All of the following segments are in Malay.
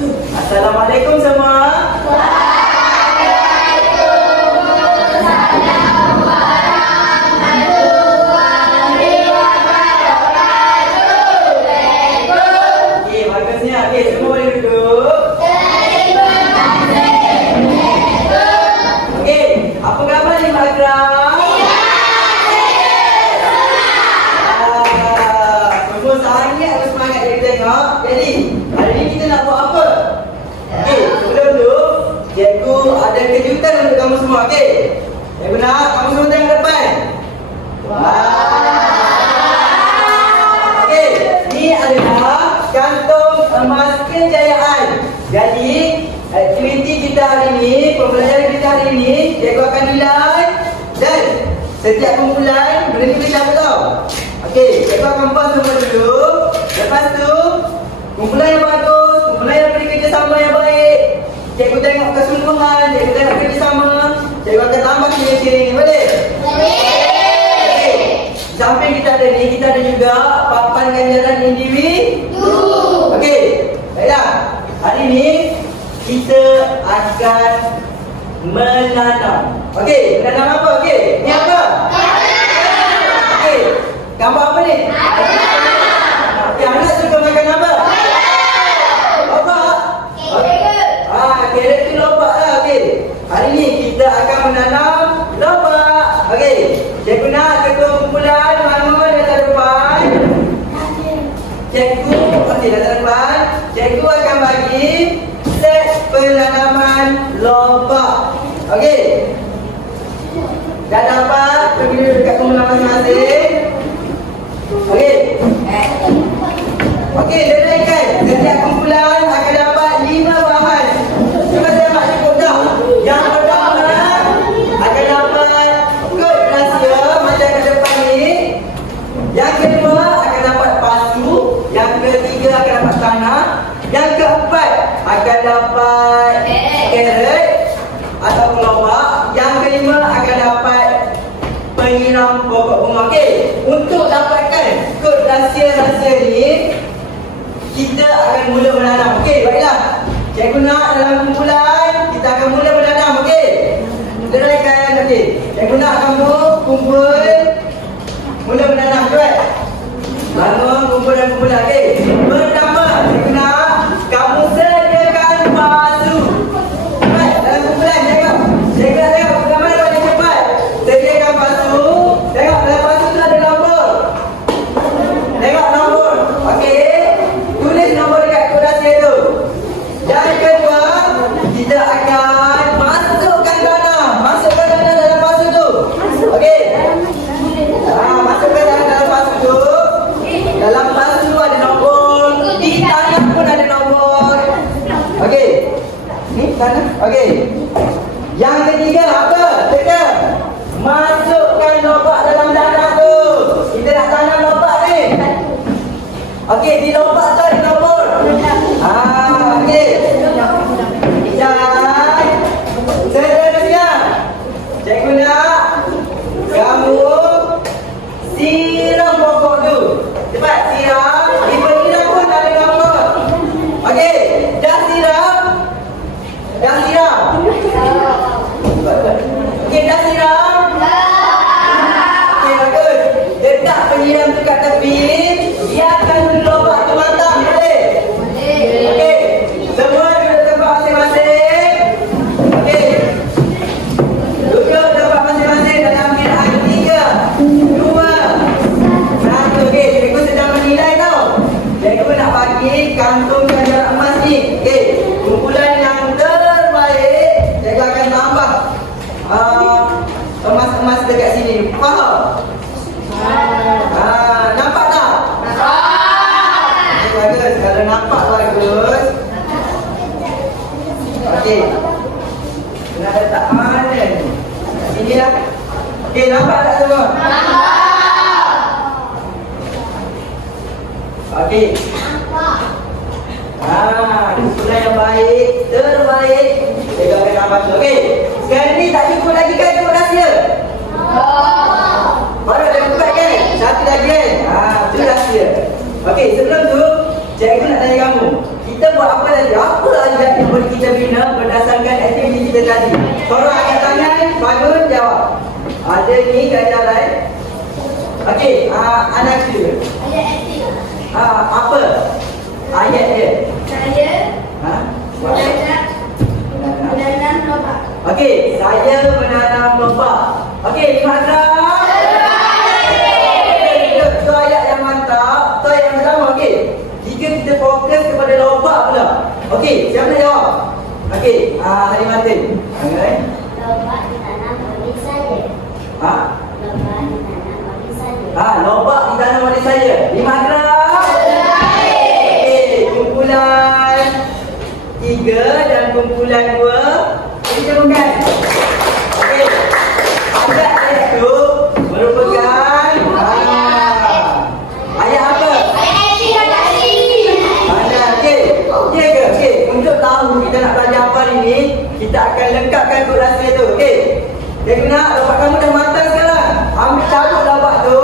Assalamualaikum semua. Okey, bagusnya. Okey, semua boleh duduk. Okey, apa khabar ni Mak Akram? Semua sangat bersemangat dia tengok. Jadi, hari ni kita nak buat apa? Okey, sebelum tu cikgu ada kejutan untuk kamu semua. Okey, cikgu nak kamu semua tengok depan. Okey, ni adalah kantong emas kejayaan. Jadi, aktiviti kita hari ni, pembelajaran kita hari ni, cikgu akan nilai dan setiap kumpulan benda ni boleh dapat tau. Okey, cikgu akan buat semua dulu. Lepas tu, kumpulan yang bagus, kumpulan yang beri kerjasama yang baik, cikgu tengok kesungguhan, cikgu tengok kerjasama, cikgu akan tambah ciri-ciri ni, boleh? Okey, di samping kita ada ni, kita ada juga papan ganjaran individu. Okey, baiklah. Hari ni kita akan menanam. Okey, menanam apa? Okey, ni apa? Okey, gambar apa ni? Okey, anak suka makan apa? Lobak. Carrot tu lobak lah. Okey, hari ni kita akan menanam lobak. Okey, cikgu nak ketua kumpulan mana datang depan. Cikgu, okey, datang depan. Cikgu akan bagi set penanaman lobak. Okey, dah dapat pergi dekat kumpulan masing-masing. Okey. Okey, dengarkan. Setiap kumpulan akan dapat 5 bahan. Cuba saya nak cukup dah. Yang pertama akan dapat kod rahsia macam kat depan ni. Yang kedua akan dapat pasu. Yang ketiga akan dapat tanah. Yang keempat akan dapat carrot atau lobak. Yang kelima akan dapat penyiram pokok bunga. Okey, untuk dapatkan kod rahsia-rahsia ni, kita akan mula menanam. Okey, baiklah. Cikgu nak dalam kumpulan kita akan mula menanam. Okey, dengarkan. Okey, cikgu nak kamu kumpul mula menanam. Cepat bangun kumpul dan kumpulan. Okey, pertama cikgu nak kamu sediakan pasu. Cepat dalam kumpulan. Cikgu nak tengok bagaimana paling cepat. Sediakan pasu. Tengok dalam pasu tu ada nombor. Tengok nombor. Okey, tulis nombor dekat kod rahsia tu. Yang kedua, kita akan masukkan tanah. Masukkan tanah dalam pasu tu. Okey, masukkan tanah dalam pasu tu. Dalam pasu ada nombor. Di tanah pun ada nombor. Okey, ni tanah. Okey, yang ketiga apa? Tiga, masukkan lobak dalam tanah tu. Kita nak tanam lobak ni. Okey, di lobak tu ada nombor. Okey. Dan seterusnya, cikgu nak kamu siram pokok tu. Cepat siram. Di penyiram pun ada nombor. Okey, dah siram. Dah siram. Okey, dah siram. Okey, bagus. Letak penyiram tu kat tepi. Biarkan lobak tu matang. Boleh? Okey, semua duduk tempat masing-masing. Okey, duduk tempat masing-masing dalam kiraan 3, 2, 1. Okey, cikgu sedang menilai tau. Cikgu nak bagi kantung ganjaran emas ni. Okey, kumpulan yang terbaik cikgu akan tambah emas-emas dekat sini. Faham? Nampak tak? Bagus. Kalau nampak bagus. Okey, nak letak mana ni? Sini lah. Okey, nampak tak semua? Okey. Kumpulan yang baik, terbaik, cikgu akan tambah tu. Okey, sekarang ni tak cukup lagi kan kod rahsia? Baru dah buka kan? Satu lagi kan? Itu rahsia. Okey, sebelum tu cikgu nak tanya kamu, kita buat apa tadi? Apa yang boleh kita bina berdasarkan aktiviti kita tadi. Korang angkat tangan, bangun, jawab. Ada ni kaedah lain. Okey, anak clear. Ayat aktif. Apa? Ayat dia. Saya menanam lobak. Okey, saya menanam lobak. Okey, Madra. Itu ayat yang mantap. Itu ayat yang pertama, okey. Jika kita fokus kepada lobak pula. Okey, siapa nak jawab? Okey, Hari Martin. Lobak ditanam oleh saya. Lobak ditanam oleh saya. Lobak ditanam oleh saya. Di Madra. Okey, kumpulan 3 dan kumpulan 2. Kita gabungkan. Okey. Ayat itu merupakan ayat apa? Okey ke? Okey, untuk tahu kita nak belajar apa hari ni, kita akan lengkapkan kod rahsia tu. Okey. Dia kena lobak kamu dah matang sekarang. Ambil cabut lobak tu.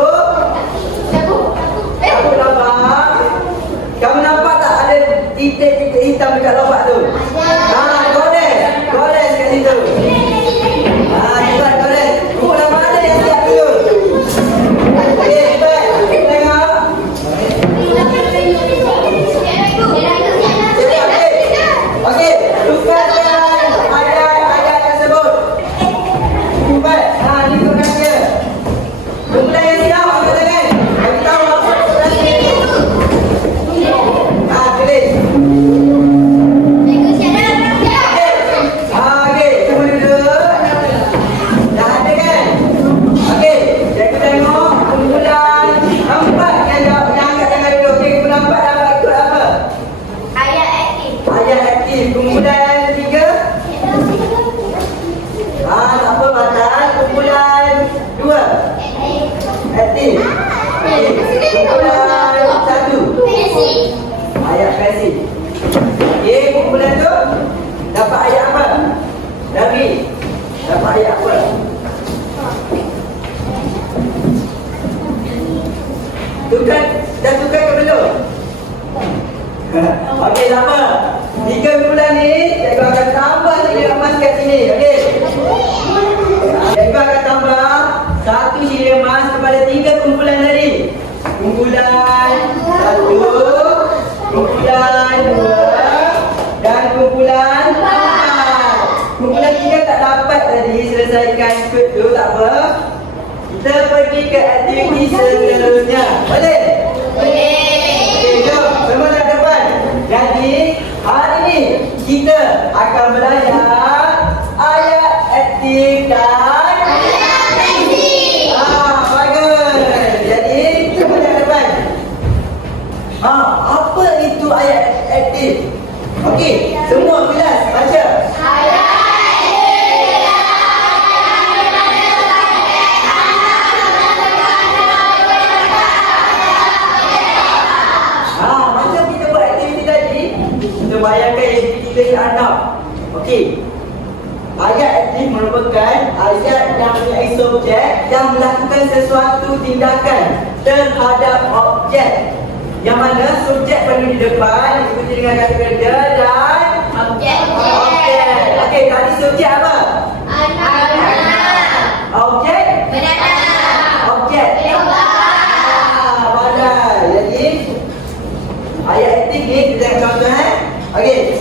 Cabut lobak. Kamu nampak tak ada titik-titik hitam dekat lobak tu? Gores kat situ. Cepat gores. Dah mana yang siap dulu? Okey, cepat. Tengok. Okey, tukarkan ayat tersebut. Cepat. Ni tukarkan dia. Kumpulan yang siap, angkat tangan. Bagi tahu apa tulis. Tulis. Okey, cuma duduk. Dah ada kan? Okey, cikgu tengok kumpulan 4 yang angkat tangan dulu. Okey, kumpulan 4 dapat ikut apa? Ayat aktif. Ayat aktif. Kumpulan 3. Tak apa, batal. Kumpulan 2. Aktif. Okey, kumpulan 1. Ayat pasif. Okey, kumpulan tu dapat ayat apa? Dapat ayat apa? Dah tukar ke belum? Okey, tak apa. 3 kumpulan ni, cikgu akan tambah sini emas kat sini. Okey. Cikgu akan tambah 1 siri emas kepada 3 kumpulan tadi. Kumpulan 1, kumpulan 2 dan kumpulan 4. Kumpulan 3 tak dapat tadi selesaikan kod tu, tak apa. Kita pergi ke aktiviti seterusnya. Boleh? Okey, jom. Semua nak depan. Jadi, hari ni kita akan belajar ayat aktif dan bagus. Jadi, semua nak depan. Apa itu ayat aktif? Okey, semua kelas baca. Macam kita buat aktiviti tadi, kita bayangkan aktiviti dari anak. Okey. Ayat aktif merupakan ayat yang mempunyai subjek yang melakukan sesuatu tindakan terhadap objek. Yang mana subjek perlu di depan, diikuti dengan kata kerja dan Objek. Okey, tadi subjek apa? Objek? Objek. Badan. Jadi ayat aktif ni kita tengok contoh Okey.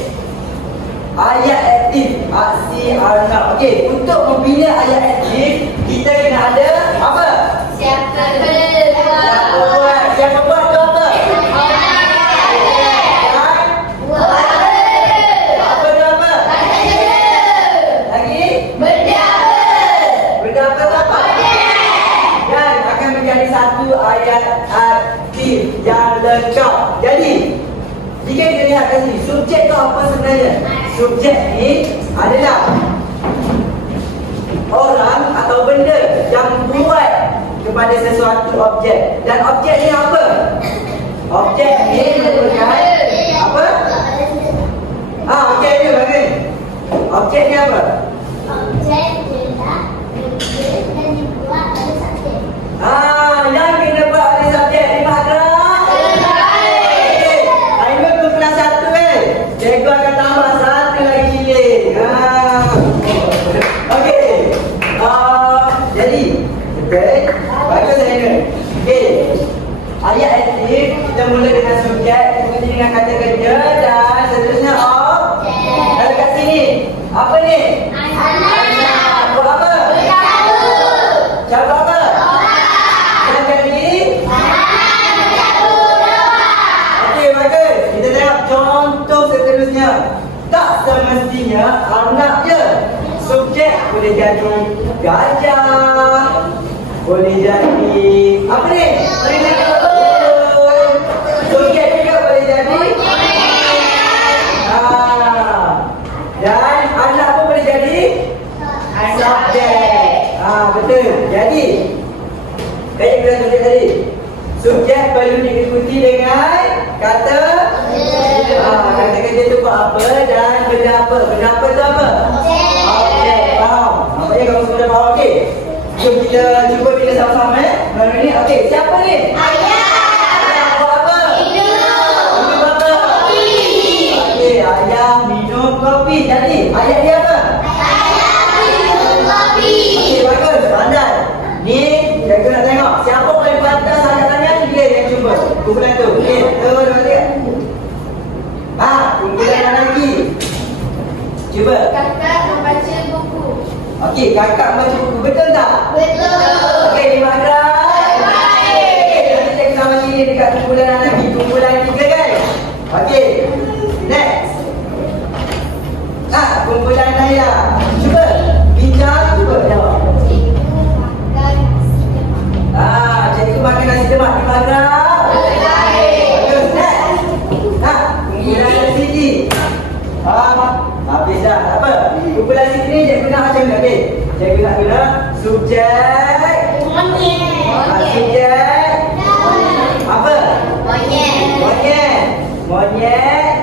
Ayat aktif aksi Arnab. Okey, untuk membina ayat aktif kita kena ada apa? Siapa buat tu apa? Apa tu apa? Lagi? Benda apa tu apa? Dan akan menjadi satu ayat aktif yang lengkap. Jadi, jika kita lihat kat sini, subjek tu apa sebenarnya? Subjek ni adalah orang atau benda yang buat kepada sesuatu objek. Dan objek ni apa? Objek ni merupakan apa? Objek ni bagus. Objek ni apa? Objek adalah benda yang dibuat oleh subjek. Yang kena buat oleh subjek ni Madra. Okey. Timer kumpulan 1 cikgu akan tambah 1 seterusnya. Tak semestinya anak je. Subjek boleh jadi gajah, boleh jadi apa ni? Boleh jadi subjek juga boleh jadi dan anak pun boleh jadi subjek. Betul. Jadi kayak kita tunjuk tadi, subjek perlu diikuti dengan kata kata kerja tu buat apa dan benda apa. Benda apa tu apa? Objek. Faham? Nampaknya kamu sudah faham. Okey, jom kita cuba bila sama-sama Baru ni. Okey, siapa ni? Ayah. Ayah buat apa? Minum. Minum apa? Kopi. Okey, ayah minum kopi. Jadi ayah dia apa? Ayah minum kopi. Okey, bagus. Pandai. Ni jaga nak tengok siapa paling pantas angkat tangan, dia yang cuba kumpulan tu. Okey, dua, tiga. Kumpulan lagi. Cuba. Kakak membaca buku. Okey, kakak baca buku. Betul tak? Betul. Okey, 5 gram. Baik. Okey, nanti saya sama sini dekat kumpulan lagi. Kumpulan 3 kan? Okey. Next. Kumpulan Naya. Cuba. Bincang, cuba jawab. Cikgu makan nasi lemak 5 gram. Bagus. Next. Kumpulan Siti. Habis dah. Tak apa. Kumpulan Siti ni cikgu nak macam mana? Okey. Cikgu nak guna subjek. Subjek. Apa? Monyet.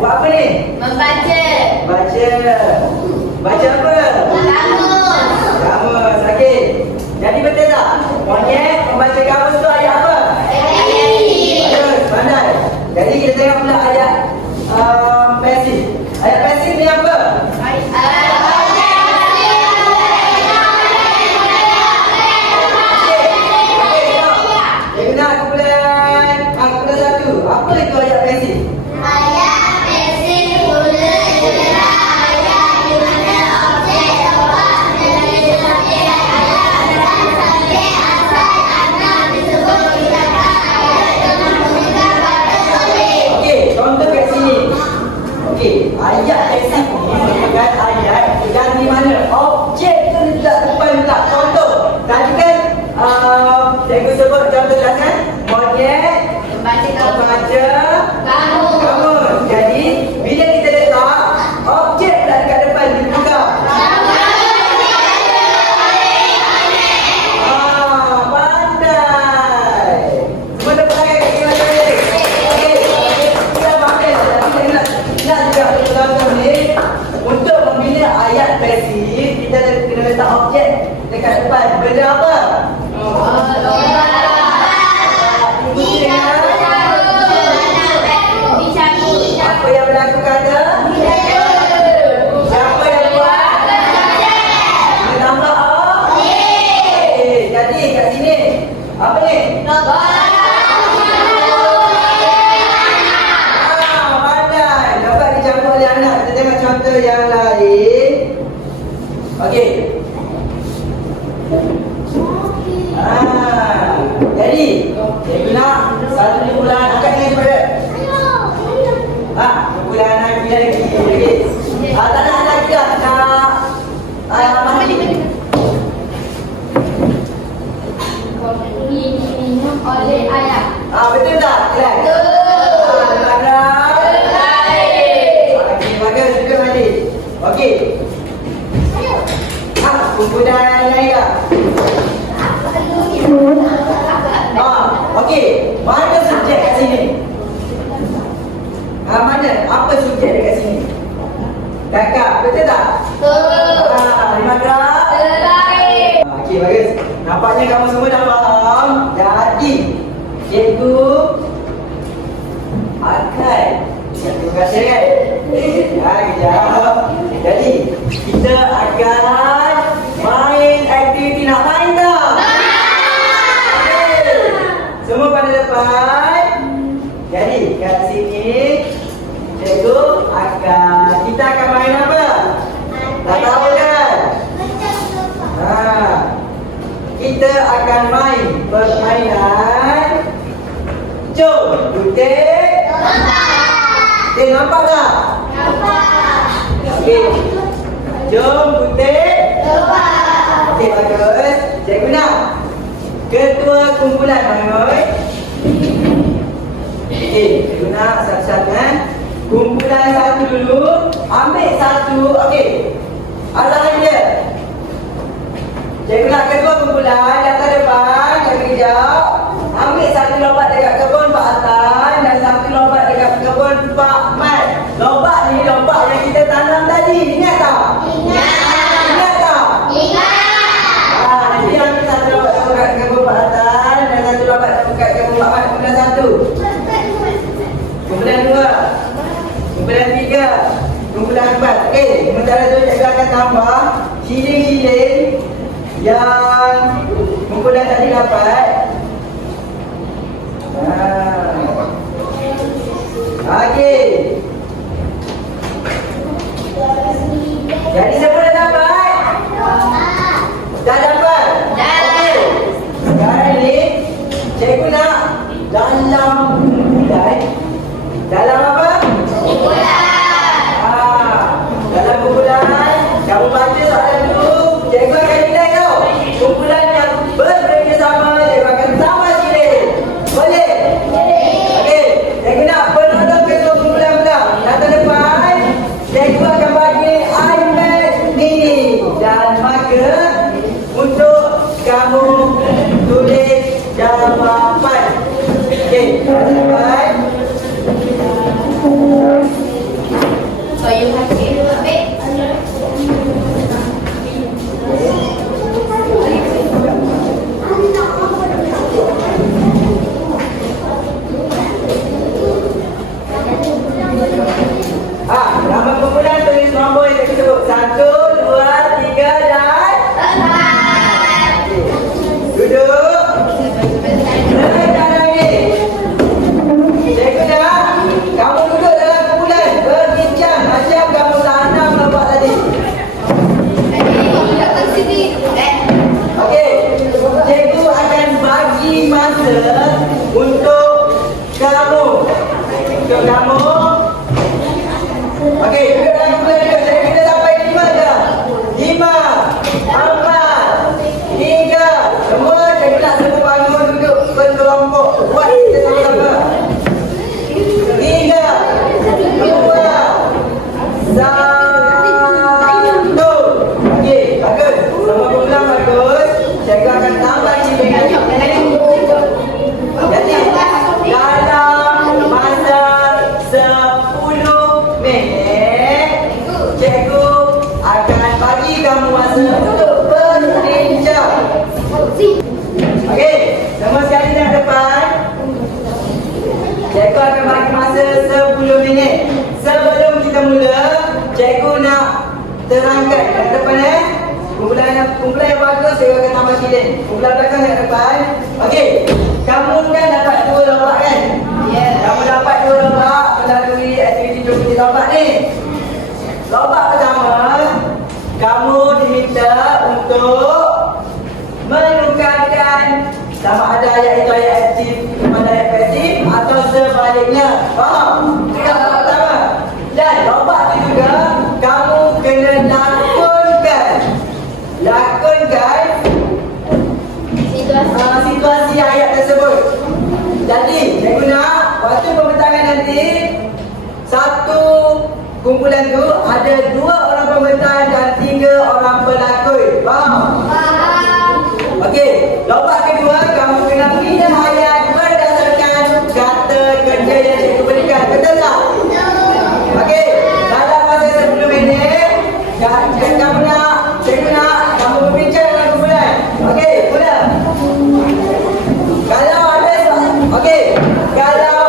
Buat apa ni? Membaca. Baca apa? Kamus. Okey. Jadi betul tak? Monyet membaca kamus tu ayat apa? Bagus. Pandai. Jadi kita tengok pula ayat pasif. Ayat pasif ni apa? Kumpulan 1. Apa itu ayat pasif? Okey, contoh kat sini. Okey, ayat pasif ni merupakan ayat yang di mana objek tu letak depan letak. Contoh, tadi kan cikgu sebut contoh kan? Monyet membaca kamus. Jadi bila kita letak objek pula dekat depan dibuka. Pandai. Semua dah pandai kat sini macam ni. Okey, kita pakai nak juga contoh ni untuk membina ayat pasif, kita kena letak objek dekat depan. Benda apa? Apa yang berlaku kata? Siapa yang buat? Menambah jadi kat sini apa ni? Pandai. Dapat dicampur oleh anak. Kita tengok contoh yang lain. Okey. Jadi cikgu nak satu kumpulan angkat tangan cepat. Kumpulan lagi. Tak nak lagi dah. Minum oleh ayah. Betul tak? Betul. Okey, bagus juga Madi. Okey. Kumpulan Naila. Okey, mana subjek kat sini? Mana? Apa subjek dekat sini? Kakak, betul tak? Betul. 5 gram. Okey, bagus. Nampaknya kamu semua dah faham. Jadi, cikgu akan terima kasih kan? Kejap. Jadi, kita akan main aktiviti. Nak main tak? Okay. Semua pada depan. Jadi, kat sini cikgu kita akan main apa? Tak tahu kan? Kita akan main permainan jom kutip Okey, nampak tak? Nampak. Okey. Jom kutip. Nampak. Okey, bagus. Cikgu nak ketua kumpulan Manoy. Okey, cikgu nak satu-satu kan. Kumpulan satu dulu. Ambil satu. Okey. Arahan dia. Cikgu nak ketua kumpulan datang depan, jaga hijau. Ambil satu lompat dekat kebun Pak Atan dan satu lompat dekat kebun Pak Mat. Lompat ni lompat yang kita tanam tadi. Ingat tak? Ingat. Ingat tak? Ingat. Nanti ambil satu lompat dekat kebun Pak Atan dan satu lompat dekat kebun Pak Mat. Kumpulan satu. Kumpulan dua. Kumpulan tiga. Kumpulan empat. Okey, sementara tu cikgu akan tambah siling-siling yang kumpulan tadi dapat. Okey. Jadi siapa dah dapat? Dah dapat? Okey. Sekarang ni cikgu nak dalam kumpulan. Dalam apa? Dalam kumpulan kamu baca soalan dulu. Cikgu akan nilai tau. Kumpulan yang bekerjasama cikgu akan tambah siling. Boleh? Okey. Cikgu nak penonton ketua kumpulan pula. Datang depan. Cikgu akan bagi iPad mini dan marker untuk kamu tulis jawapan. Okey. Datang depan. So you have to do a bit. Nama kumpulan tulis nombor yang kita sebut. 1, 2, 3 dan duduk. Rekan lagi. Cikgu dah. Kamu duduk dalam kumpulan. Berbincang macam kamu tanam lompat tadi. Okey. Cikgu akan bagi masa untuk kamu. Untuk kamu. Okey, duduk dalam kumpulan duduk. Jadi kita sampai 5 je. 5, 4, 3. Semua cikgu nak semua bangun duduk berkelompok. Buat kita sama-sama. 3, 2, 1. Okey, bagus. Semua kumpulan bagus. Cikgu akan tambah siling. Jadi, dalam masa 10 minit, cikgu akan bagi kamu masa untuk berbincang. Okey, semua sekali dah depan. Cikgu akan bagi masa 10 minit. Sebelum kita mula, cikgu nak terangkan kat depan kumpulan yang bagus, cikgu akan tambah siling. Kumpulan belakang kat depan. Okey, kamu kan dapat 2 lompat kan? Kamu dapat 2 lompat melalui aktiviti jom lompat ni. Lompat pertama, kamu diminta untuk menukarkan sama ada ayat itu ayat aktif kepada ayat pasif atau sebaliknya. Faham? Itu yang lompat pertama. Dan lompat itu juga kamu kena lakonkan situasi ayat tersebut. Jadi, cikgu nak waktu pembentangan nanti, satu kumpulan tu ada 2 orang pembentang dan 3 orang pelakon. Faham? Okey, lompat kedua kamu kena pilih ayat berdasarkan kata kerja yang cikgu berikan. Betul tak? Okey, dalam masa 10 minit, cikgu nak kamu berbincang dengan kumpulan. Okey, mula. Kalau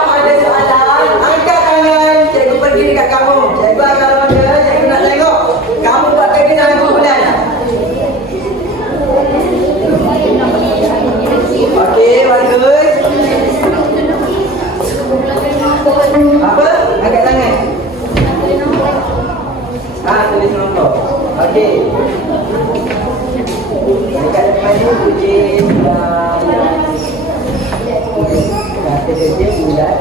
ada soalan, angkat tangan, cikgu pergi dekat kamu. Cikgu akan order, cikgu nak tengok kamu buat kerja dalam kumpulan. Okey, bagus. Apa? Angkat tangan. Tulis nombor. Okey. Dekat depan ni tulis kata kerja bulat.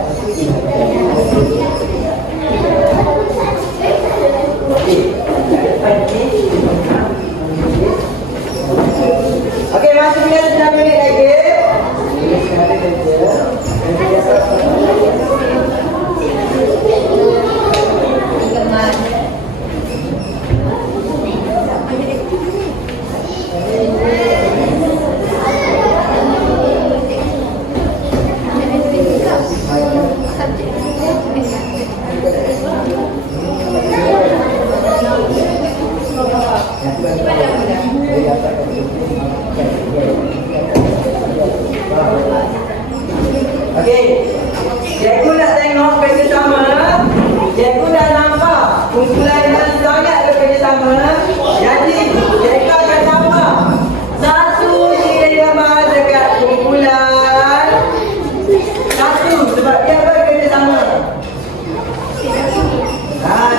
kumpulan yang sangat bekerjasama. Jadi, mereka akan tambah satu nilai tambah dekat kumpulan satu sebab dia bekerjasama.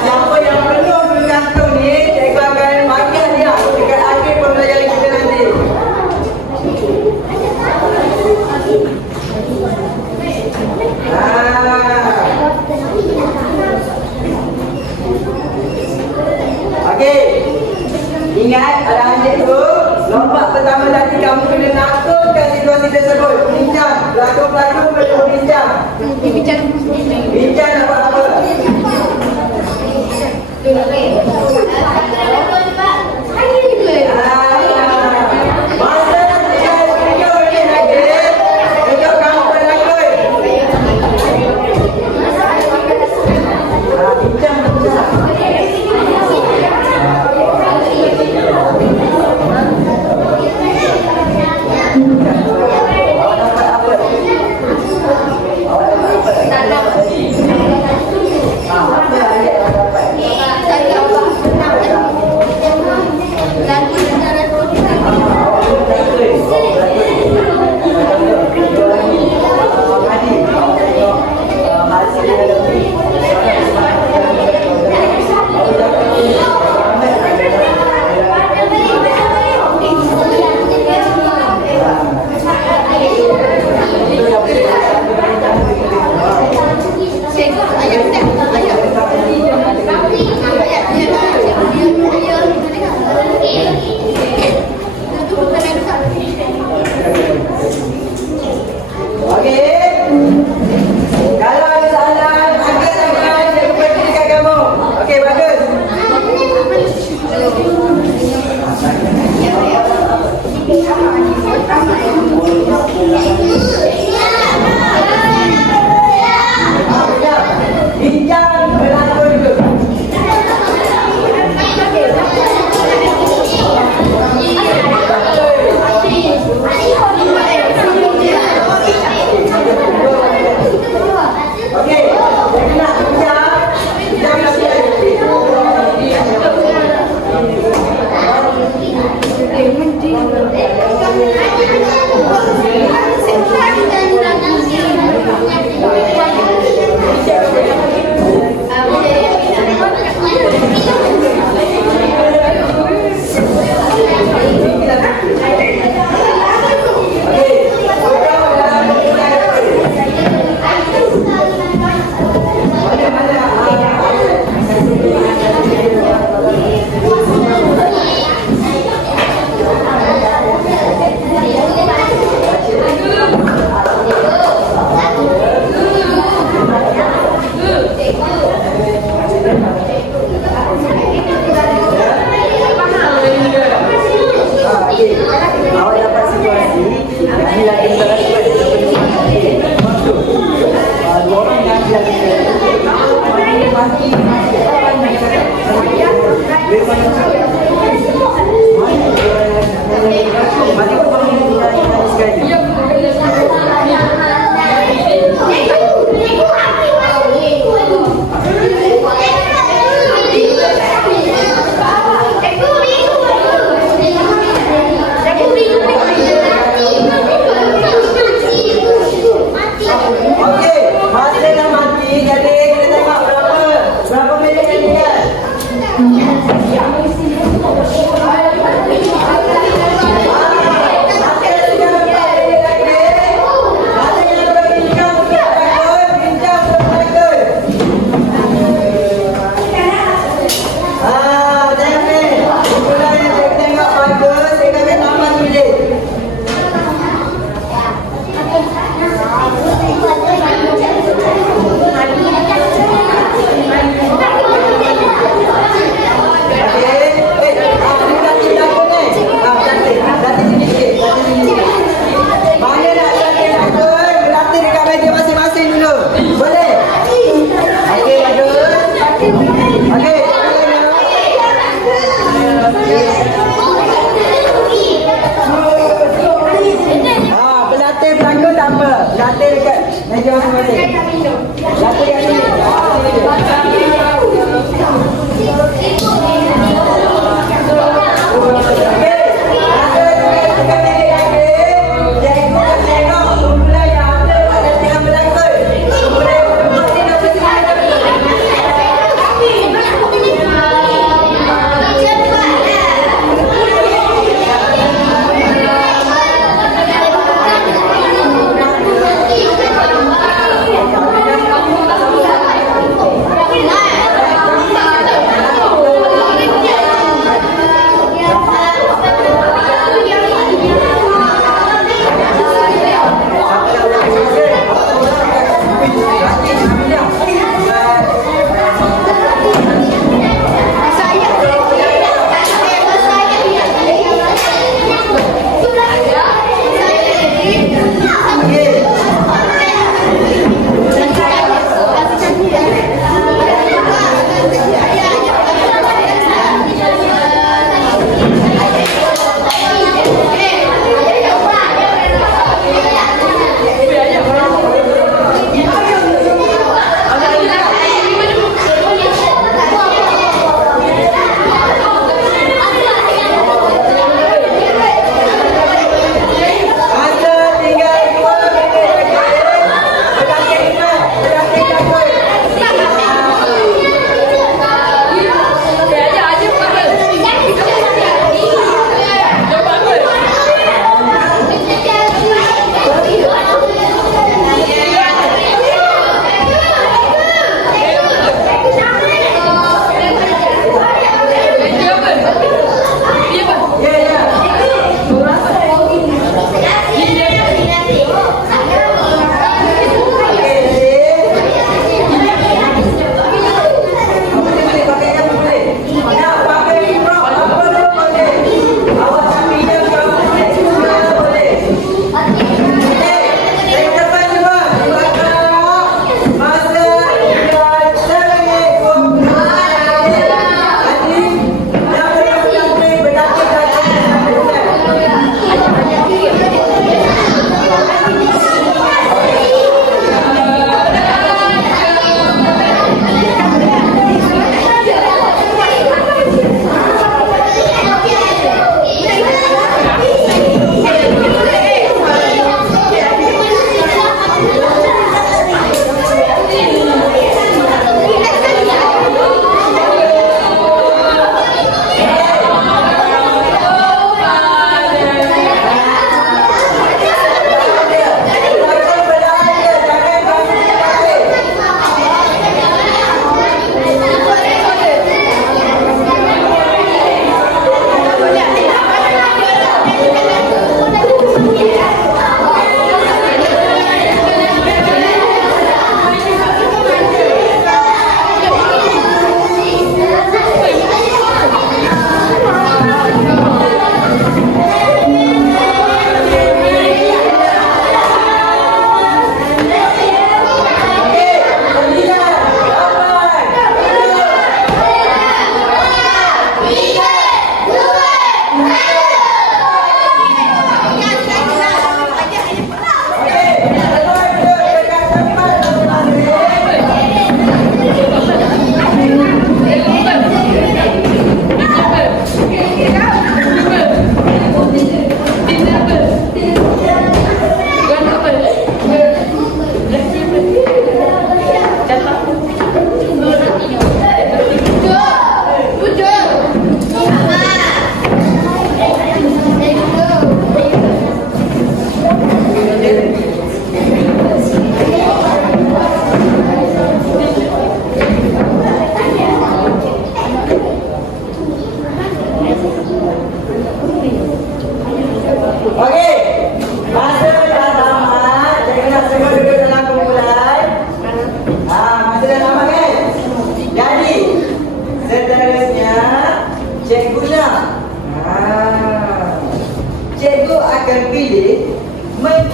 Siapa yang penuh bergantung ni, cikgu akan bagi dia dekat akhir pembelajaran kita nanti. Okey. Ingat adik-adik tu, lompat pertama tadi kamu kena nakutkan situasi tersebut. Bincang, pelakon-pelakon perlu bincang. Bincang nak buat apa? Masa tinggal 7 minit lagi untuk kamu berlakon. Bincang. Okay.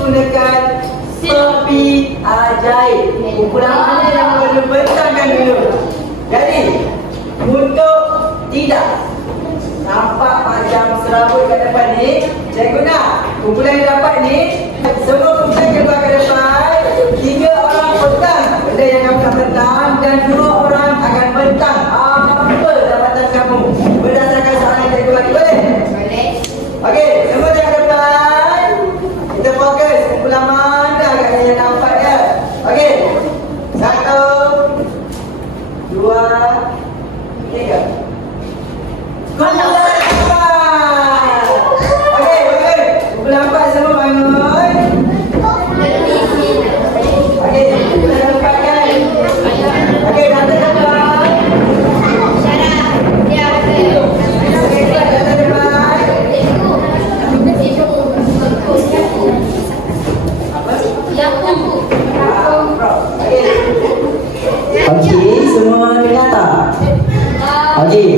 gunakan sepi ajaib. Kumpulan mana yang perlu bentangkan dulu. Jadi, untuk tidak nampak macam serabut kat depan ni, cikgu nak kumpulan yang dapat ni, semua kumpulan keluar ke depan. 3 orang bentang benda yang kamu nak bentang, dan 2 orang akan bentang apa dapatan kamu berdasarkan soalan yang cikgu bagi. Boleh? Boleh. Okey, semua jangan depan. Kita fokus kumpulan mana agaknya yang nampak ya. Okey. 1 2 3. Kumpulan 4. Okey, bagus. Kumpulan 4 semua bangun. Okey, kumpulan 4 kan. Okey, datang depan. Okey, datang depan. Okey, semua dengar tak? Okey,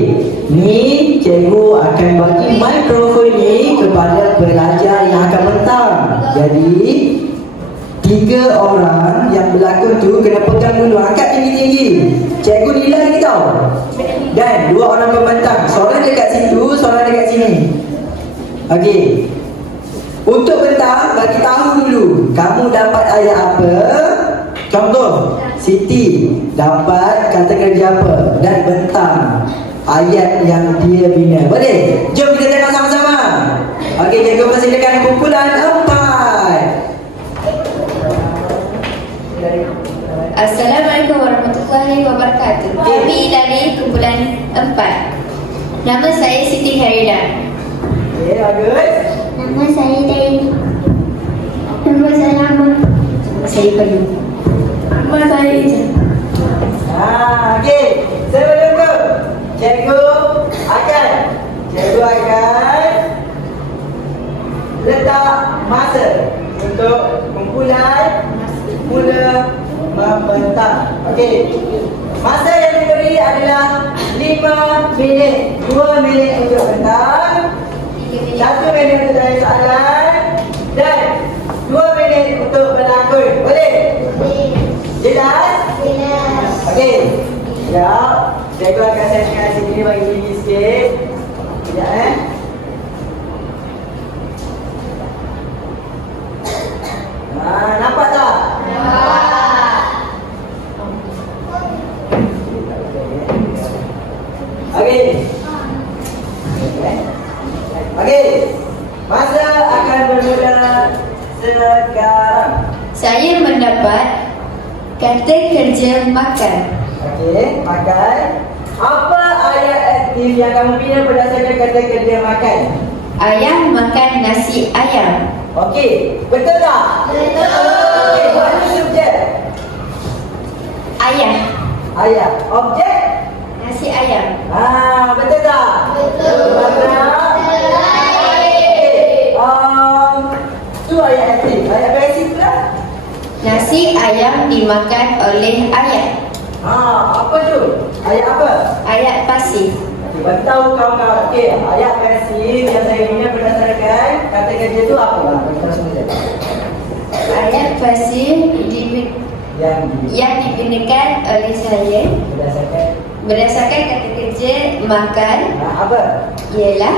ni cikgu akan bagi mikrofon ni kepada pelajar yang akan bentang. Jadi 3 orang yang berlakon tu kena pegang dulu, angkat tinggi-tinggi. Cikgu nilai lagi tau. Dan 2 orang pembentang, seorang dekat situ, seorang dekat sini. Okey. Untuk bentang, bagi tahu dulu kamu dapat ayat apa. Contoh, Siti dapat kata kerja apa, dan bentang ayat yang dia bina. Boleh? Jom kita tengok sama-sama. Okey, cikgu persilakan kumpulan 4. Assalamualaikum warahmatullahi wabarakatuh. Kami dari kumpulan 4. Nama saya Siti Khairida. Okey, bagus. Nama saya Daini. Nama saya Lama. Nama saya Bayu. Nama saya Ijaz. Okey. Sebelum tu, cikgu akan letak masa untuk kumpulan mula membentang. Okey. Masa yang diberi adalah 5 minit. 2 minit untuk bentang, 1 minit untuk tanya soalan, dan 2 minit untuk berlakon. Boleh? Jelas? Jelas. Okey. Sekejap. Cikgu akan setkan sini bagi tinggi sikit. Sekejap nampak tak? Nampak. Okey. Okey. Masa akan bermula sekarang. Saya mendapat kata kerja makan. Okey, makan. Apa ayat aktif yang kamu bina berdasarkan kata kerja makan? Ayah makan nasi ayam. Okey, betul tak? Betul. Okey, mana subjek? Ayah. Ayat. Objek? Nasi ayam. Betul tak? Betul. Tu ayat aktif. Ayat pasif pula? Nasi ayam dimakan oleh ayah. Apa tu? Ayat apa? Ayat pasif. Okey, bagi tahu kawan-kawan. Okey, ayat pasif yang saya bina berdasarkan kata kerja tu apa? Bagi tahu semua je. Ayat pasif yang digunakan oleh saya berdasarkan kata kerja makan apa? ialah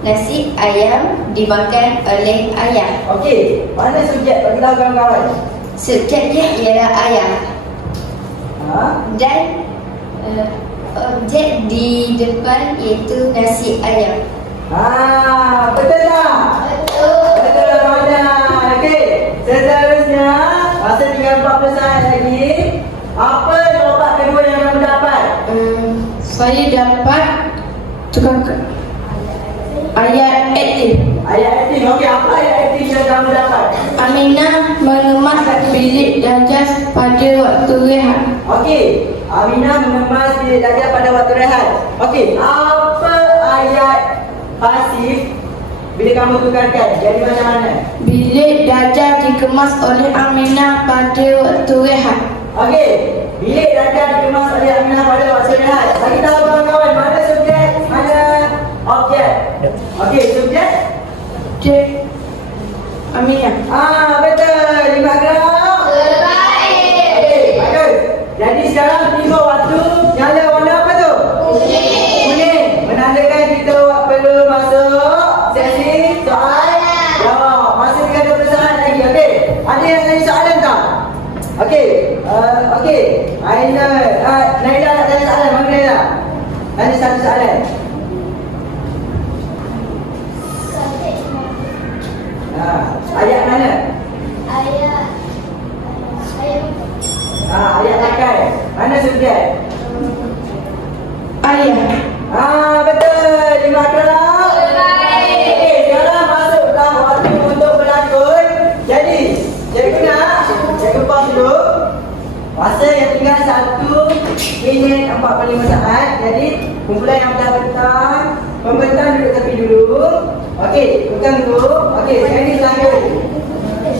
nasi ayam dimakan oleh ayah. Okey, mana subjek? Bagi tahu kawan-kawan. Subjeknya ialah ayah dan objek di depan iaitu nasi ayam. Betul tak? Betul. Betul mana? Okey, seterusnya masa tinggal 40 saat lagi. Apa jawapan kedua yang kamu dapat? Saya dapat tukang ayat aktif. Ayat aktif. Okey, apa ayat aktif yang kamu dapat? Aminah mengemas bilik Dajjal pada waktu rehat. Okey, Aminah mengemas bilik Dajjal pada waktu rehat. Okey, apa ayat pasif bila kamu tukarkan? Jadi macam mana? Bilik Dajjal dikemas oleh Aminah pada waktu rehat. Okey, bilik Dajjal dikemas oleh Aminah pada waktu rehat. Bagi tahu kawan-kawan, mana subjek, mana objek? Okey, subjek? Aminah. Betul. 5 gerak. Terbaik. Okey, bagus. Jadi sekarang tiba waktu nyala warna apa tu? Kuning. Menandakan kita perlu masuk sesi soal jawab. Masih tinggal 20 saat lagi. Okey. Ada yang tanya soalan tak? Okey. Okey. Naila nak tanya soalan. Mana Naila? Tanya satu soalan. Ayat mana? Ayat pakai. Mana subjek? Ayah. Betul. 5 gerak. Okey, sekarang masuklah waktu untuk berlakon. Jadi, cikgu pause dulu. Masa yang tinggal 1 minit 45 saat. Jadi, kumpulan yang petang-petang, pembentang duduk tepi dulu. Okey, pegang dulu. Okey, sekarang ni berlakon.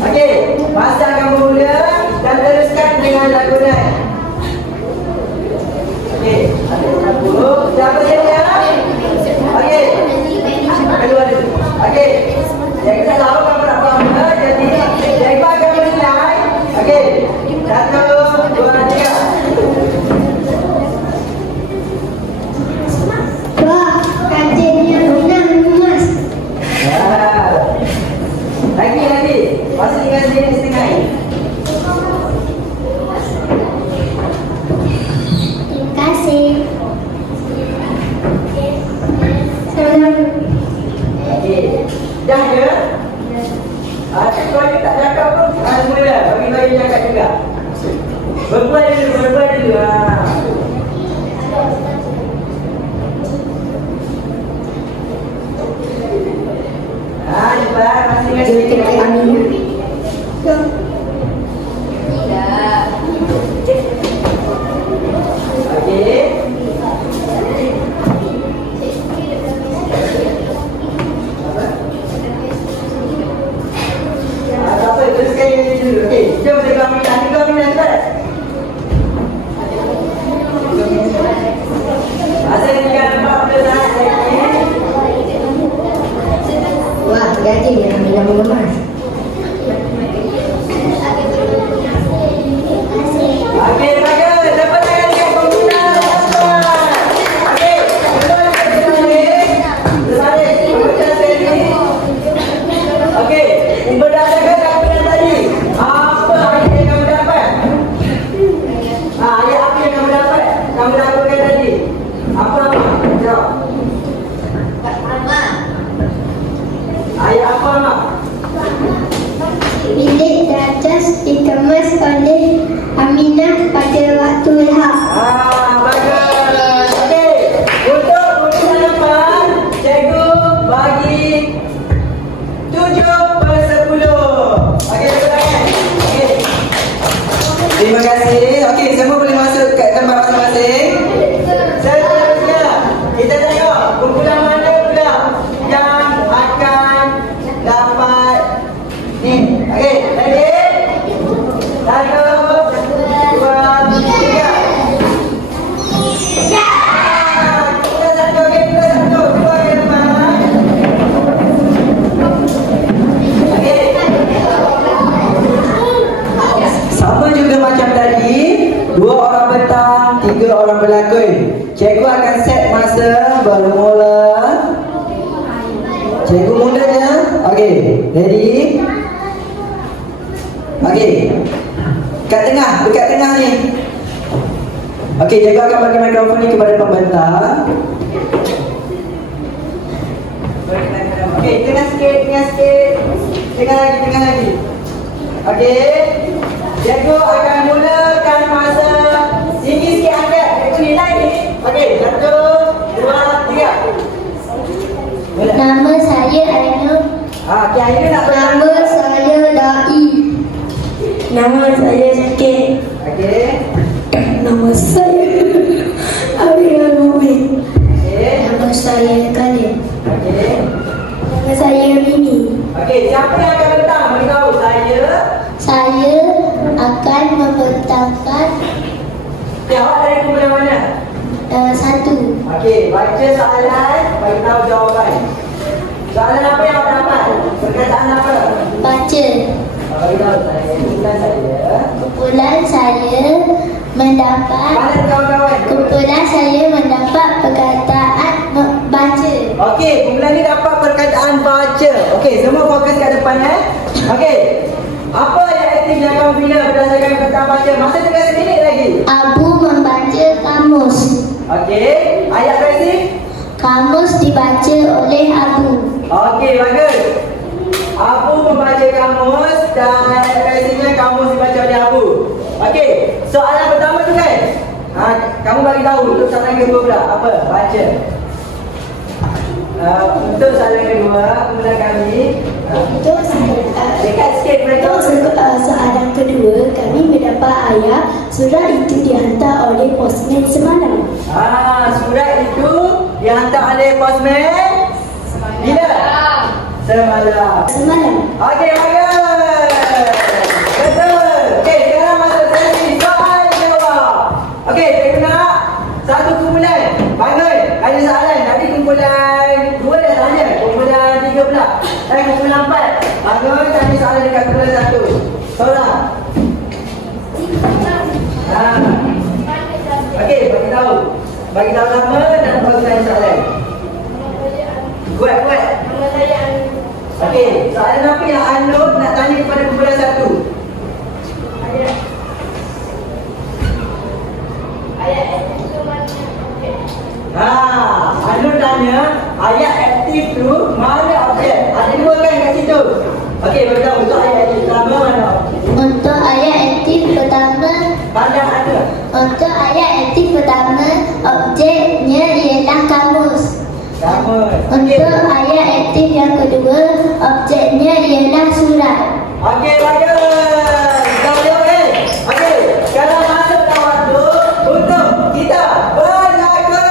Okey, masa akan bermula dan teruskan dengan lakonan. Okey, ada satu. Siapa saja? Okey. Kedua dulu. Okey. Cikgu tak tahu kamu nak buat apa. Jadi, cikgu akan menilai. Okey. 1, 2, 3. Wah, kajiannya menang emas. Lagi. Masih tinggal sedikit setengah. Terima kasih. Salam. Okey. Dah ke? Cikgu lagi tak cakap pun. Mula. Bagi cakap juga. Berbual dulu. Cepat. Masih tinggal sedikit. Tidak. Okey. Tak apa, teruskan yang ini dulu. Okey, jom saya ambil cepat. Masa tinggal 40 saat lagi. Wah, gaji dia ambil emas. Okey, bagus. Dapat tangan dekat pengguna. Okey, berbalik. Pembacaan sekali. Okey, berdasarkan kajian tadi, apa ayat yang kamu dapat? Ayat apa yang kamu dapat? Kamu lakukan tadi. Apa? Jawab. Ayat apa, Mak? Bilik Darjas dikemas oleh Aminah pada waktu lahir. Bagus. Okey, untuk urusan depan, cikgu bagi 7/10. Okey, tepuk tangan. Okey. Terima kasih. Okey, semua boleh masuk ke tempat masing-masing. Seterusnya, kita tengok kumpulan mana pula yang akan dapat ni. Okey, ready? 1, 2, 3. Kita satu, okey, kita satu. Dua ke depan. Okey. Sama juga macam tadi, 2 orang petang, 3 orang berlakon. Cikgu akan set masa bermula. Cikgu mudahnya. Okey, ready? Okey. Dekat tengah ni. Okey, cikgu akan bagi mikrofon ni kepada pembentang. Okey, tengah sikit. Tengah lagi. Okey. Cikgu akan mulakan masa. Tinggi sikit angkat. Cikgu nilai ni. Okey, 1, 2, 3. Mula. Nama saya Ainul. Okey, Ainul nak Nama saya Dai. Nama saya Syakir. Okey. Nama saya Arya Muhammad. Okey. Nama saya Khalid. Okey. Nama saya Mimi. Okey, siapa yang akan beritahu? Beritahu saya. Saya akan membentangkan Awak dari kumpulan mana? 1. Okey, baca soalan, bagi tahu jawapan. Soalan apa yang awak dapat? Perkataan apa? Baca. Beritahu saya. Kumpulan saya. Kumpulan saya mendapat. Mana kawan-kawan? Kumpulan saya mendapat perkataan baca. Okey, kumpulan ni dapat perkataan baca. Okey, semua fokus kat depan Okey. Apa yang aktif yang kamu bina berdasarkan perkataan baca? Masa 3 minit lagi. Abu membaca kamus. Okey, ayat basic. Kamus dibaca oleh Abu. Okey, bagus. Abu membaca kamus dan ayat basicnya kamus dibaca oleh Abu. Okey, soalan pertama tu kan? Kamu bagi tahu untuk soalan kedua pula. Apa? Baca. Untuk soalan kedua, kumpulan kami. Untuk Dekat sikit mereka. soalan kedua, kami mendapat ayat surat itu dihantar oleh postman semalam. Surat itu dihantar oleh postman bila? Semalam. Okey, bagus. Betul. Okey, sekarang masuk sesi soal jawab. Okey, cikgu nak satu kumpulan. Bangun. Ada soalan. Tadi kumpulan 2 dah tanya. Kumpulan 3 pula. Dan kumpulan 4. Bangun, tanya soalan dekat kumpulan 1. Seorang. Okey, bagi tahu. Bagi tahu nama dan bagi tanya soalan. Buat. Okey, soalan apa yang Anud nak tanya kepada kumpulan 1? Anud tanya ayat aktif tu mana objek? Ada 2 kan kat situ. Okey, beritahu untuk ayat aktif pertama mana? Untuk ayat aktif pertama, Pandang ada. untuk ayat aktif pertama, objeknya ialah kamus. Kamus. Okey. Untuk ayat aktif yang kedua, objeknya ialah surat. Okey, bagus. Kau jawab Okey, sekarang masuklah waktu untuk kita berlakon.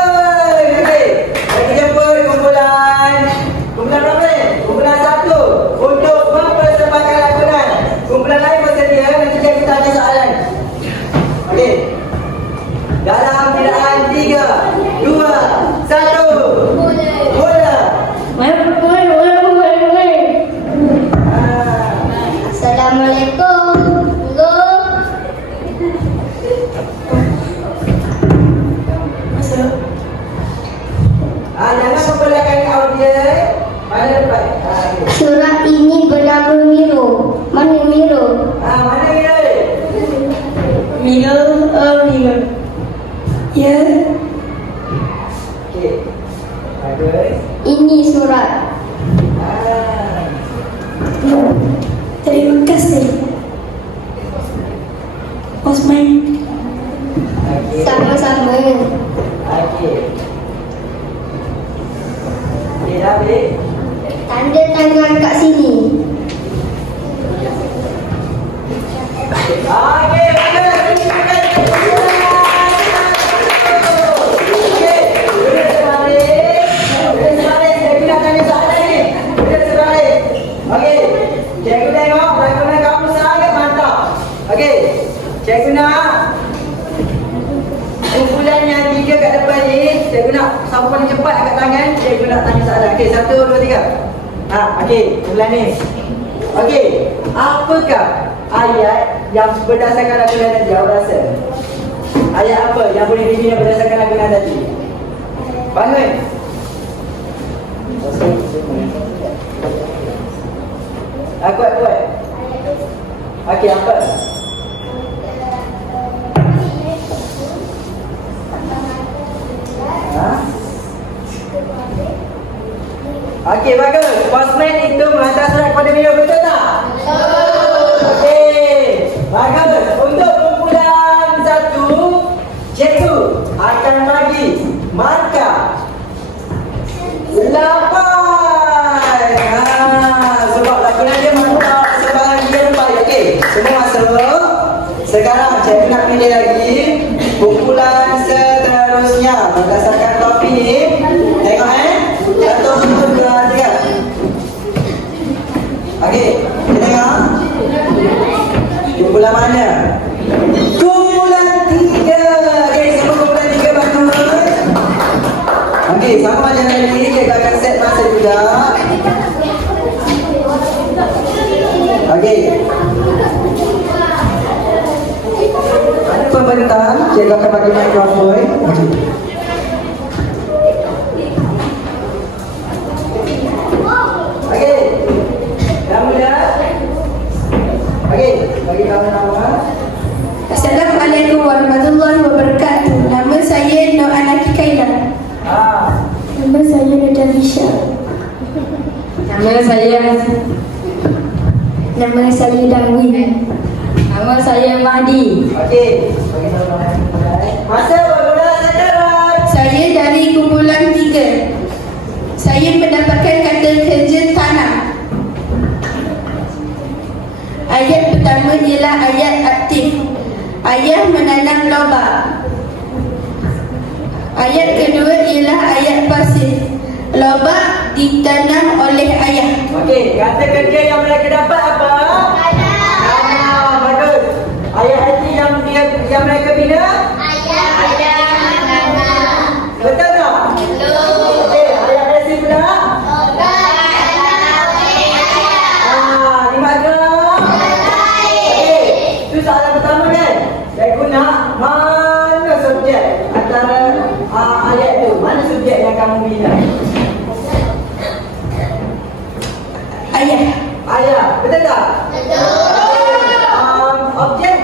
Okey, kita jumpa kumpulan berapa ni? Kumpulan 1 untuk mempersembahkan lakonan. Kumpulan lain bersedia, nanti kita tanya soalan. Okey. Dalam bilangan 3, 2, 1. Mula. Assalamualaikum. Guru. Jangan memperlakan audiens. Mana depan? Surat ini bernama Miro. Mana Miro? Mana dia? Miro. Ya. Okey. Bagus. Ini surat. Terima kasih. Postman. Okey. Sama-sama. Okey. Okey, dah habis. Tanda tangan kat sini. Okey, bagus. Okey, boleh terbalik. Cikgu nak tanya soalan ni. Boleh terbalik. Okey, cikgu tengok lakonan kamu sangat mantap. Okey, cikgu nak kumpulan yang 3 kat depan ni, cikgu nak siapa paling cepat angkat tangan, cikgu nak tanya soalan. Okey, 1, 2, 3. Okey, kumpulan ni. Okey, apakah ayat yang berdasarkan lakonan tadi? Awak rasa? Ayat apa yang boleh dibina berdasarkan lakonan tadi? Bangun. Kuat. Okey, apa? Okey, bagus. Postman itu menghantar surat kepada Miro, betul tak? Okey, bagus. Untuk kumpulan 1, cikgu akan bagi markah 8. Sebab lakonan dia mantap, sebarang dia nampak. Okey, semua masuk. Sekarang cikgu nak pilih lagi kumpulan seterusnya berdasarkan topik. Tengok 1, 2, 3. Okey, kita tengok. Kumpulan mana? Kumpulan 3. Okey, semua kumpulan 3 bagus. Okey, sama macam tadi, kita akan set masa juga. Okey. Ada pembentang, cikgu akan bagi mikrofon. Okey. Okey. Dah mula. Okey, bagi kamu nama. Assalamualaikum warahmatullahi wabarakatuh. Nama saya Nur Anaki Kaila. Nama saya Nadarisha. Nama saya Darwin. Nama saya Mahdi. Okey. Bagi nama. Masa bermula sekarang. Saya dari kumpulan 3. Saya mendapatkan kata kerja tanam. Ayat pertama ialah ayat aktif. Ayah menanam lobak. Ayat kedua ialah ayat pasif. Lobak ditanam oleh ayah. Okey, kata kerja yang mereka dapat apa? Tanam. Bagus. Ayat hati yang mereka bina? Betul tak? Okey, ayat pasif pula? Di mana? Okey, itu soalan pertama kan? Cikgu nak mana subjek antara ayat tu? Mana subjek yang kamu bina? Ayah, betul tak? Objek?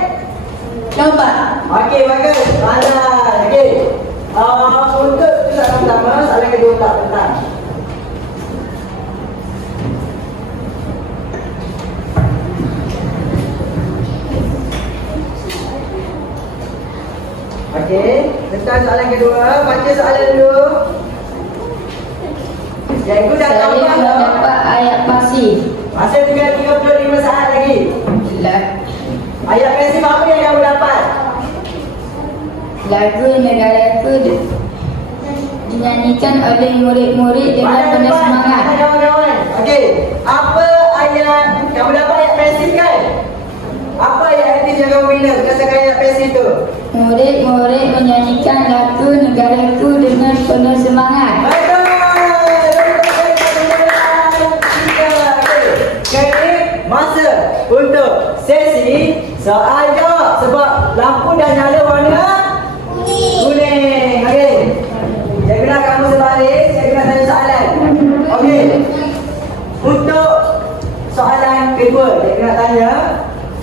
Lobak. Okey, bagus. Okey. Untuk soalan pertama, soalan kedua pula tentang. Okey, tentang soalan kedua, baca soalan dulu. Cikgu dah tahu Saya mendapat ayat pasif. Masih tinggal 35 saat lagi. Ayat pasif apa yang kamu dapat? Lagu negaraku dinyanyikan oleh murid-murid dengan penuh semangat. Kawan-kawan. Okey, apa ayat kamu dapat ayat pasif kan? Apa ayat aktif yang kamu bina berdasarkan ayat pasif tu? Murid-murid menyanyikan lagu negaraku dengan penuh semangat. Bagus. Masa untuk sesi soal jawab sebab lampu dah nyala warna kuning. Okey. Cikgu nak kamu sebalik, cikgu nak tanya soalan. Okey. Untuk soalan kedua, cikgu nak tanya.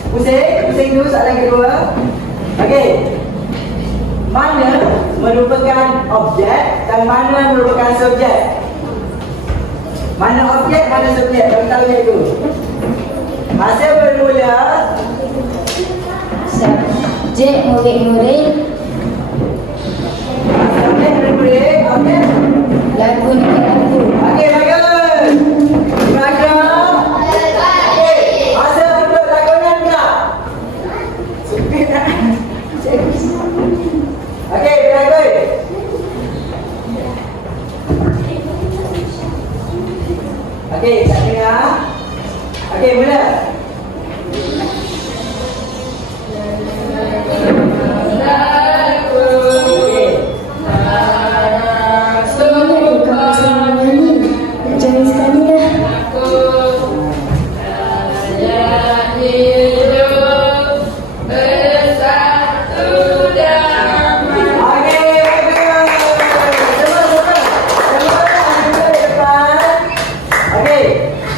Pusing dulu soalan kedua. Okey. Mana merupakan objek dan mana merupakan subjek? Mana objek, mana subjek? Beritahu cikgu. Masa bermula. Subjek murid-murid. Subjek murid-murid. Okey. Lagu negaraku. Okey, bagus. Bagus. Okey. Masa untuk lakonan pula. Okey, bagus. Okey, tak dengar. Okey, mula.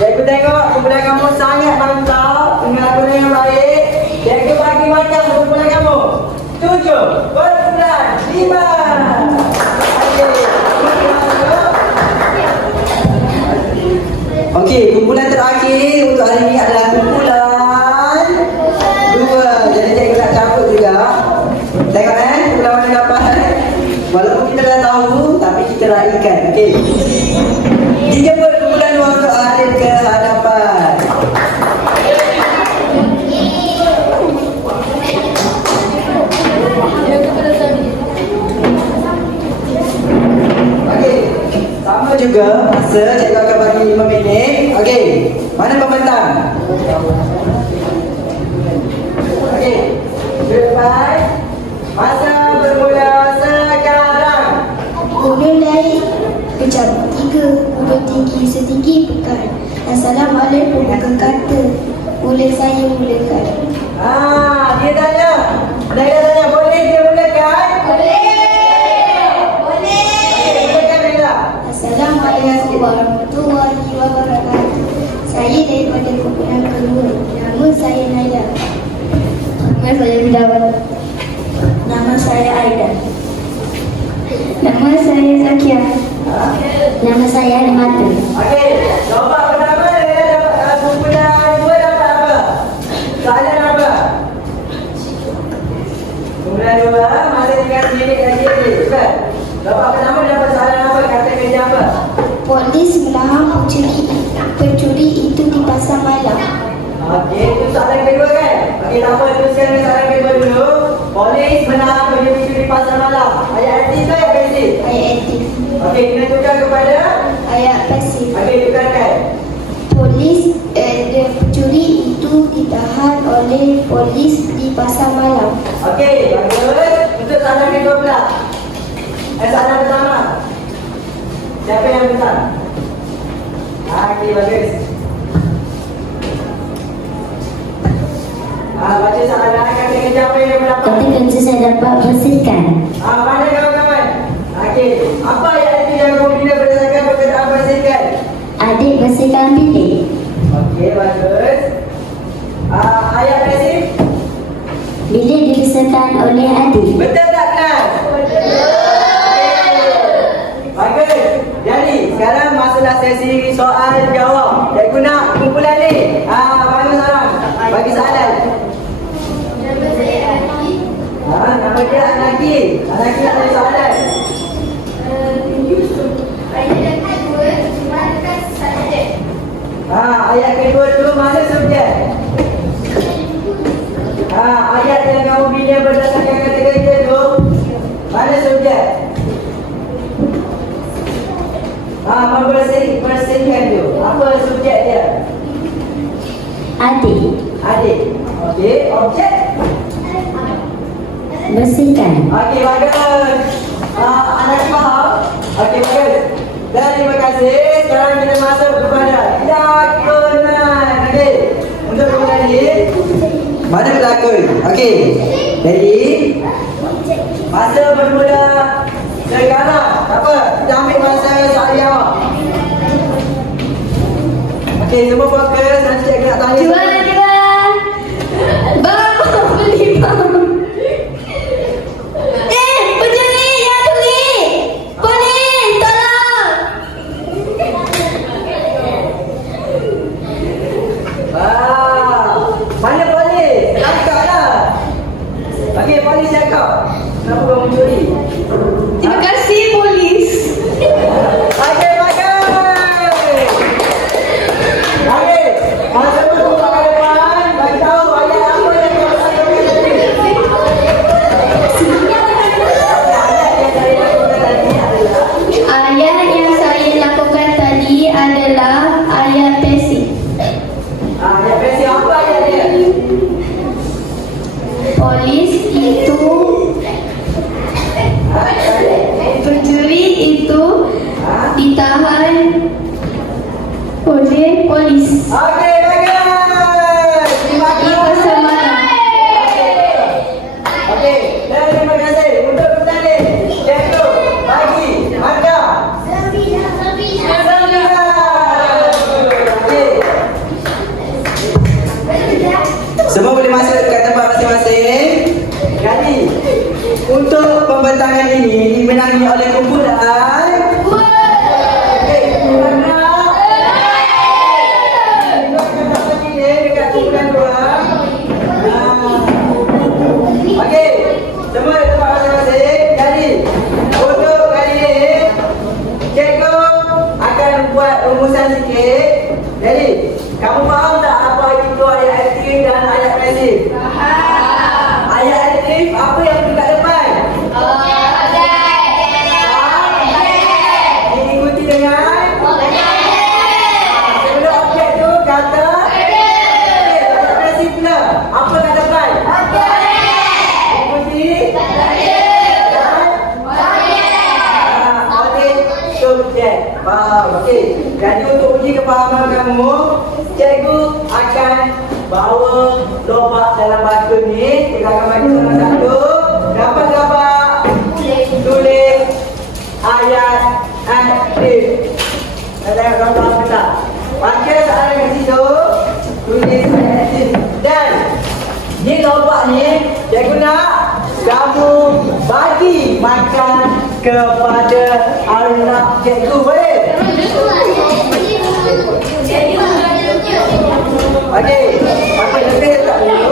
Cikgu tengok kumpulan kamu sangat mantap dengan lakonan yang baik. Cikgu bagi markah untuk kumpulan kamu 7/5. Okey, kumpulan terakhir untuk hari ini adalah kumpulan 2. Jadi cikgu nak cabut juga. Tengok kumpulan mana dapat. Walaupun kita dah tahu, tapi kita raikan. Okey. Dijemput kumpulan 2 untuk hadir ke hadapan. Okey, sama juga masa cikgu akan bagi 5 minit. Okey, mana pembentang? Okey, depan. Masa bermula sekarang. Mulai kejap 3 huruf tinggi setinggi pekan. Assalamualaikum bukan kata. Boleh saya mulakan? Dia tanya. Naila tanya, boleh dia mulakan? Mulakan Naila. Assalamualaikum warahmatullahi wabarakatuh. Saya daripada kumpulan kedua. Nama saya Naila. Nama saya Bidawat. Nama saya Aida. Nama saya Zakia. Nama saya Mata. Okey, jawapan pertama dia dapat kumpulan dua dapat apa? Soalan apa? Kumpulan dua masih 3 minit lagi. Betul? Jawapan pertama dia dapat soalan apa? Kata kerja apa? Polis menahan pencuri itu di pasar malam. Okey, itu soalan kedua kan? Okey, tak apa, teruskan dengan soalan kedua dulu. Polis menahan pencuri itu di pasar malam. Ayat aktif ke ayat pasif? Ayat aktif. Okey, kita tukar kepada Ayat pasif. okey, tukarkan. Polis pencuri itu ditahan oleh polis di pasar malam. Okey, bagus. Untuk soalan kedua pula. Soalan pertama. Siapa yang besar? Okey, bagus. Baca soalan, kata kerja apa yang berapa? Kata kerja saya dapat bersihkan. Mana kawan-kawan? Okey, apa ayat itu yang membina berdasarkan perkataan bersihkan? Adik bersihkan bilik. Okey, bagus. Ayat pasif? Bilik dibersihkan oleh adik. Betul tak kelas? Bagus. Jadi, sekarang masuklah sesi soal jawab. Cikgu nak kumpulan ni. Bagi seorang. Bagi soalan. Nama dia Anaki. Anaki ada soalan. Ayat kedua tu mana subjek? Ayat yang kamu bina berdasarkan kata kerja tu mana subjek? Bersihkan tu. Apa subjek dia? Adik Adik. Okey, objek? bersihkan. Okey, bagus. Anak faham? Okey, bagus. Dan terima kasih. Sekarang kita masuk kepada lakonan. Okey. Untuk kemudian ni, mana pelakon? Okey. Jadi, masa bermula sekarang. Apa? Kita ambil masa saya. Okey, semua fokus. Nanti saya nak tanya. Jual. Bang, beli bang. Pencuri yang curi. Polis, tolong. Mana polis? Cakap lah. Okey, polis cakap. Kenapa kau mencuri? Terima kasih polis. Okey, bagus. Okey, masa berbuka ke depan, bagi tahu ayat apa yang kau lakukan tadi. Ayat yang saya lakukan tadi adalah ayat pasif. Ayat versi apa ayat dia? Polis itu pencuri itu ditahan oleh polis Okey, bagus. Terima di kasih. pasar malam. Okey, dan terima kasih untuk bertanding. Cikgu, bagi anda. Semua boleh masuk ke tempat masing-masing. Jadi, untuk pembentangan ini dimenangi oleh kumpulan. Okey, kumpulan. Dekat kumpulan dua. Okey, semua di tempat masing-masing. Jadi, untuk kali ini, cikgu akan buat rumusan sikit. Jadi, kamu faham tak apa itu ayat aktif dan ayat pasif? Ayat aktif apa yang dekat depan? Diikuti dengan sebelum objek tu kata ayat pasif pula. Apa kat depan? Diikuti subjek. Faham? Okey. Jadi untuk uji kefahaman kamu, cikgu akan bawa lobak dalam batu ni. Tegakkan batu salah satu. Dapat tulis ayat aktif. Ada gambar apa tak? Pakai soalan kat situ. Tulis ayat aktif. Dan di lobak ni cikgu nak kamu bagi makan kepada anak cikgu, boleh? Okey, pakai lebih tak dulu?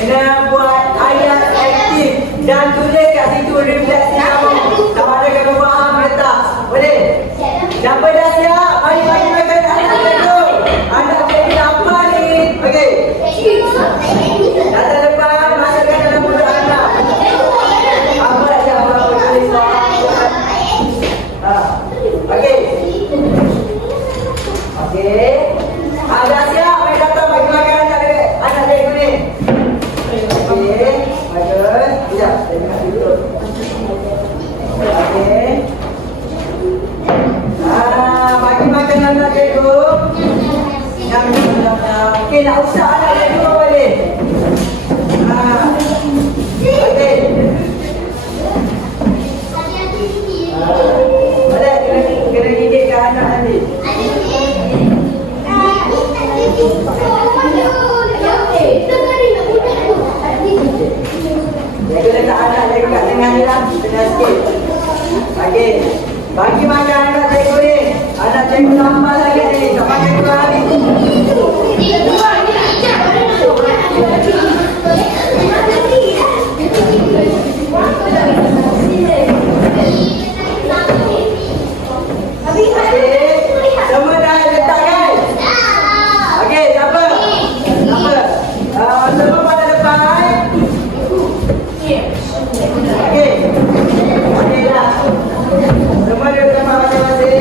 Kena buat ayat aktif dan tulis kat situ refleksi kamu. Sama ada kamu faham ke tak? Boleh? Siapa dah siap? Mari makan anak cikgu. Anak cikgu apa ni? Okey. Datang depan, masukkan dalam mulut anak. Apa saja apa tulis faham? Okey. Okey. Dah siap? Mari datang bagi makan anak cikgu ni. Okey, bagus. Sekejap, saya nak duduk. Okey. Bagi makan anak cikgu. Okey, nak usah anak cikgu boleh. Okey. Boleh, kena didikkan anak nanti. Jaga letak anak cikgu kat tengah ni lah. Tengah sikit. Okey. Bagi makan anak cikgu ni. Anak cikgu tambah lagi ni. Tak makan dua hari. Okey. Semua dah letak kan? Okey, siapa? Semua pada depan. Okey. Okey dah. Semua dia tempat masing-masing.